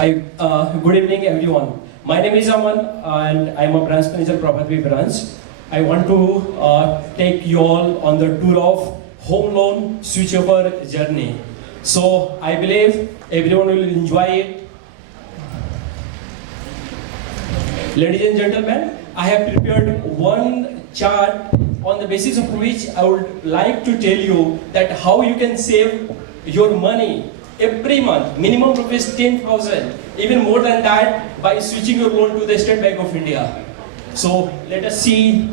Good evening, everyone. My name is Aman, and I'm a branch manager, Prabhatvi branch. I want to take you all on the tour of home loan switchover journey. So I believe everyone will enjoy it. Ladies and gentlemen, I have prepared one chart on the basis of which I would like to tell you that how you can save your money every month, minimum rupees 10,000, even more than that by switching your loan to the State Bank of India. So let us see.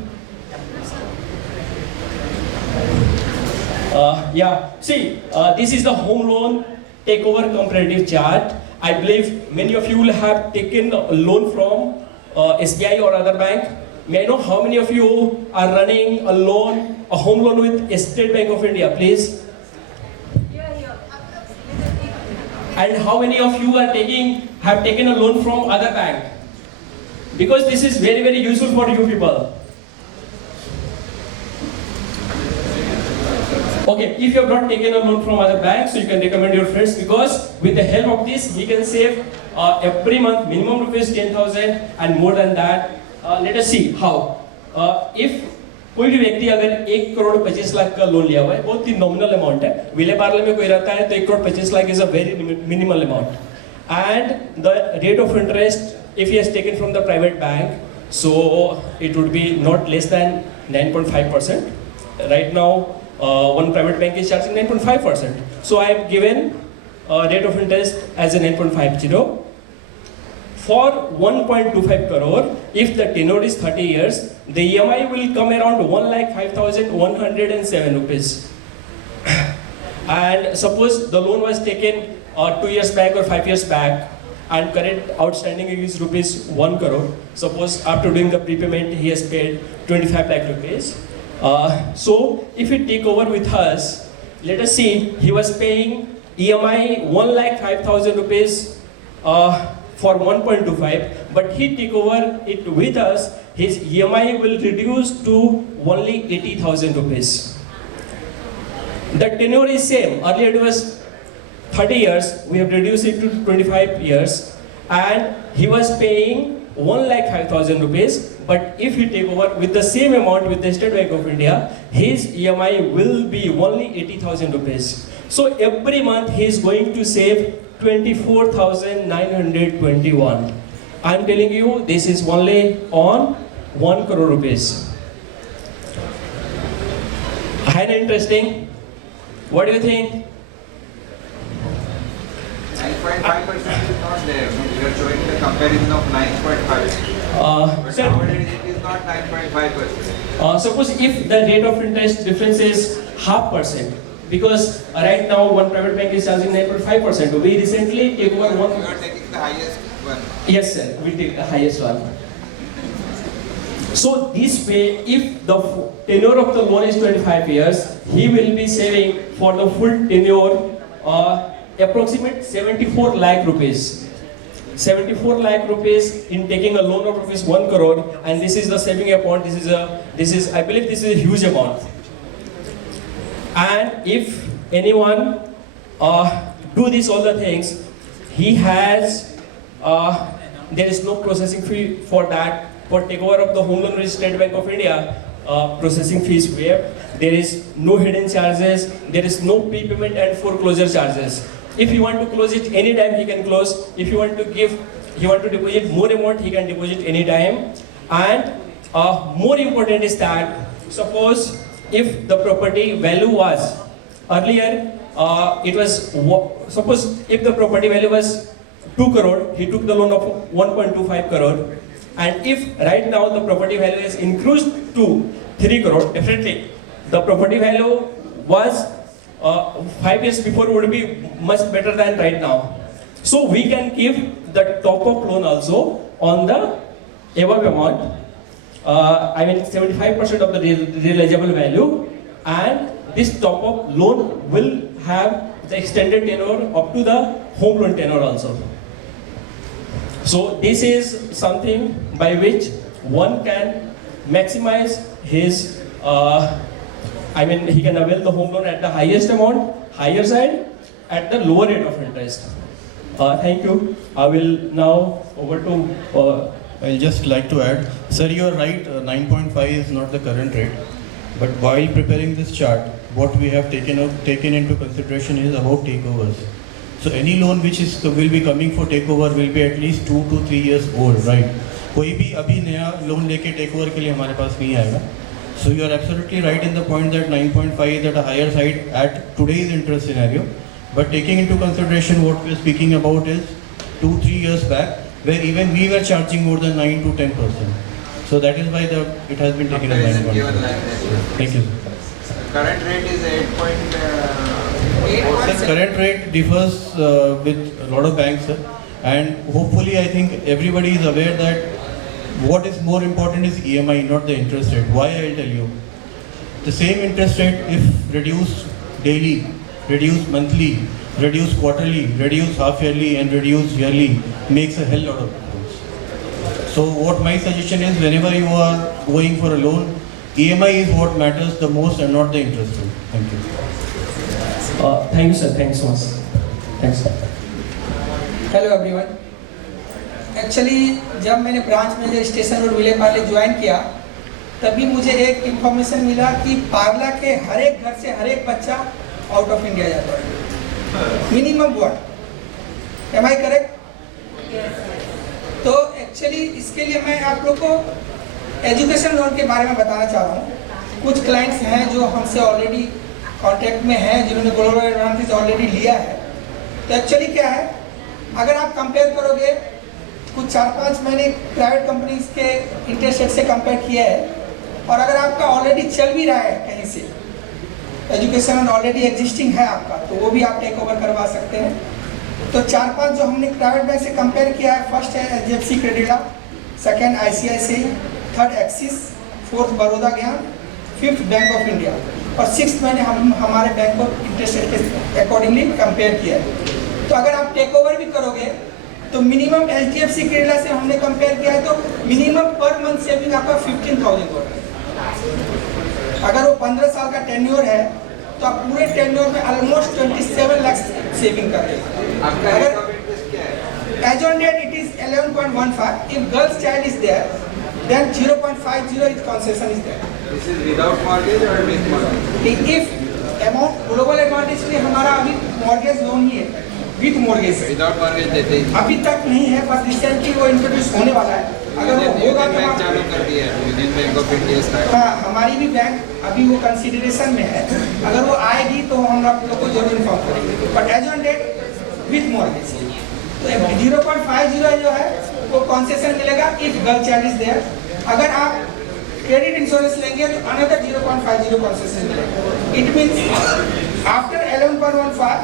This is the home loan takeover comparative chart. I believe many of you will have taken a loan from SBI or other bank. May I know how many of you are running a loan, a home loan with State Bank of India, please? And how many of you have taken a loan from other bank? Because this is very, very useful for you people. Okay, if you have not taken a loan from other banks, so you can recommend your friends, because with the help of this, he can save every month minimum rupees 10,000 and more than that. Let us see how. If कोई भी व्यक्ति अगर 1 करोड़ 25 लाख का loan लिया हुआ है, बहुत ही nominal amount है, विले पार्ले में कोई रहता है तो 1 crore 25 lakh is a very minimal amount, and the rate of interest if he has taken from the private bank, so it would be not less than 9.5%. Right now one private bank is charging 9.5%. So I have given rate of interest as a 9.50. For 1.25 crore, if the tenure is 30 years, the EMI will come around 1,05,107 rupees. And suppose the loan was taken 2 years back or 5 years back, and current outstanding is rupees 1 crore. Suppose after doing the prepayment, he has paid 25 lakh rupees. So if we take over with us, let us see, he was paying EMI 1,05,000 rupees for 1.25, but he take over it with us, his EMI will reduce to only 80,000 rupees. The tenure is same. Earlier it was 30 years, we have reduced it to 25 years, and he was paying 1,05,000 rupees. But if he take over with the same amount with the State Bank of India, his EMI will be only 80,000 rupees. So every month he is going to save 24,921. I am telling you, this is only on 1 crore rupees. Highly interesting. What do you think? 9.5% is not there. You are showing the comparison of 9.5. But Sir, nowadays it is not 9.5%. suppose if the rate of interest difference is 0.5%, because right now one private bank is charging 9.5%. We recently take over one. You are taking the highest one. Yes, sir. We take the highest one. So this way, if the tenure of the loan is 25 years, he will be saving for the full tenure approximate 74 lakh rupees. 74 lakh rupees in taking a loan of rupees 1 crore, and this is the saving amount. I believe this is a huge amount. And if anyone do this all the things, he has there is no processing fee for that. For takeover of the home loan with State Bank of India, processing fees waived. There is no hidden charges. There is no prepayment and foreclosure charges. If you want to close it anytime, he can close. If you want to deposit more amount, he can deposit anytime. And more important is that, suppose if the property value was earlier, suppose if the property value was 2 crore, he took the loan of 1.25 crore. And if right now the property value is increased to 3 crore, definitely the property value was 5 years before would be much better than right now. So we can give the top-up loan also on the above amount. 75% of the realizable value, and this top-up loan will have the extended tenure up to the home loan tenure also. So this is something by which one can maximize his he can avail the home loan at the highest amount, higher side, at the lower rate of interest. Thank you. I will now over to. I'll just like to add, sir, you are right, 9.5 is not the current rate, but while preparing this chart, what we have taken into consideration is about takeovers. So any loan which will be coming for takeover will be at least 2 to 3 years old, right? कोई भी अभी नया loan लेके takeover के लिए हमारे पास नहीं आएगा. So you are absolutely right in the point that 9.5 is at a higher side at today's interest scenario, but taking into consideration what we are speaking about is 2-3 years back, where even we were charging more than 9 to 10%. So that is why it has been taken as Comparison given 9.5. like this. Thank you. Current rate is 8.8%. The current rate differs with a lot of banks, sir. And hopefully I think everybody is aware that what is more important is EMI, not the interest rate. Why I'll tell you. The same interest rate, if reduced daily, reduced monthly, reduced quarterly, reduced half yearly and reduced yearly, makes a hell lot of difference. So what my suggestion is, whenever you are going for a loan, EMI is what matters the most and not the interest rate. Thank you. Thank you, sir. Thanks so much. Thanks, sir. Hello everyone. Actually जब मैंने branch manager station road Vile Parle join किया, तभी मुझे एक information मिला कि पार्ला के हर एक घर से हर एक बच्चा आउट ऑफ इंडिया जाता है, minimum one. Am I correct? तो एक्चुअली इसके लिए मैं आप लोग को एजुकेशन लोन के बारे में बताना चाह रहा हूँ. कुछ क्लाइंट्स हैं जो हमसे ऑलरेडी कॉन्टैक्ट में हैं, जिन्होंने ग्लोबल एडवांटेज ऑलरेडी लिया है. तो एक्चुअली क्या है, अगर आप कंपेयर करोगे, कुछ 4-5 मैंने प्राइवेट कंपनीज के इंटरेस्ट रेट से कंपेयर किया है, और अगर आपका ऑलरेडी चल भी रहा है कहीं से, एजुकेशन ऑलरेडी एग्जिस्टिंग है आपका, तो वो भी आप टेक ओवर करवा सकते हैं. तो 4-5 जो हमने प्राइवेट बैंक से कंपेयर किया है, फर्स्ट है HDFC Credila, second ICICI, third Axis, fourth Baroda Gyan, fifth Bank of India और सिक्स्थ मैंने हमारे बैंक ऑफ इंटरेस्ट रेट के अकॉर्डिंगली कंपेयर किया है. तो अगर आप टेक ओवर भी करोगे तो मिनिमम HDFC क्रेडिटा से हमने कंपेयर किया है, तो मिनिमम पर मंथ सेविंग आपका 15,000 हो रहा है. अगर वो 15 साल का टेन्योर है तो आप पूरे टेन्योर में ऑलमोस्ट 27 लाख सेविंग कर रहे हैं. अगर as on date it is 11.15. If girls child is there then 0.50 is concession is there. This is without mortgage or with mortgage? If amount global advantage में हमारा अभी मॉर्गेज लोन ही है, with mortgage है. Without mortgage देते हैं. अभी तक नहीं है, पर रिसेंटली वो इंट्रोड्यूस होने वाला है. अगर वो होगा तो बैंक चालू कर दिया है, Union Bank of India start. हाँ, हमारी भी बैंक अभी वो कंसीडरेशन में है. अगर वो आएगी तो हम आप लोग को जरूर इन्फॉर्म करेंगे. But as on date with mortgage. तो 0.50 जो है वो कॉन्सेशन मिलेगा if girl child is there. अगर आप क्रेडिट इंश्योरेंस लेंगे तो अनदर 0.50 कॉन्सेशन मिलेगा. It means after 11.15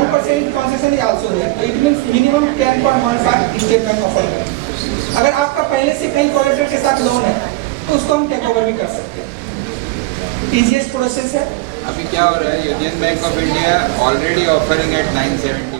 1% concession is also there. It means minimum 10.15 State Bank offer करेगा. अगर आपका पहले से कहीं कोलेटरल के साथ लोन है तो उसको हम टेक ओवर भी कर सकते हैं. इजीएस्ट प्रोसेस है. अभी क्या हो रहा है, Union Bank of India already offering at 970.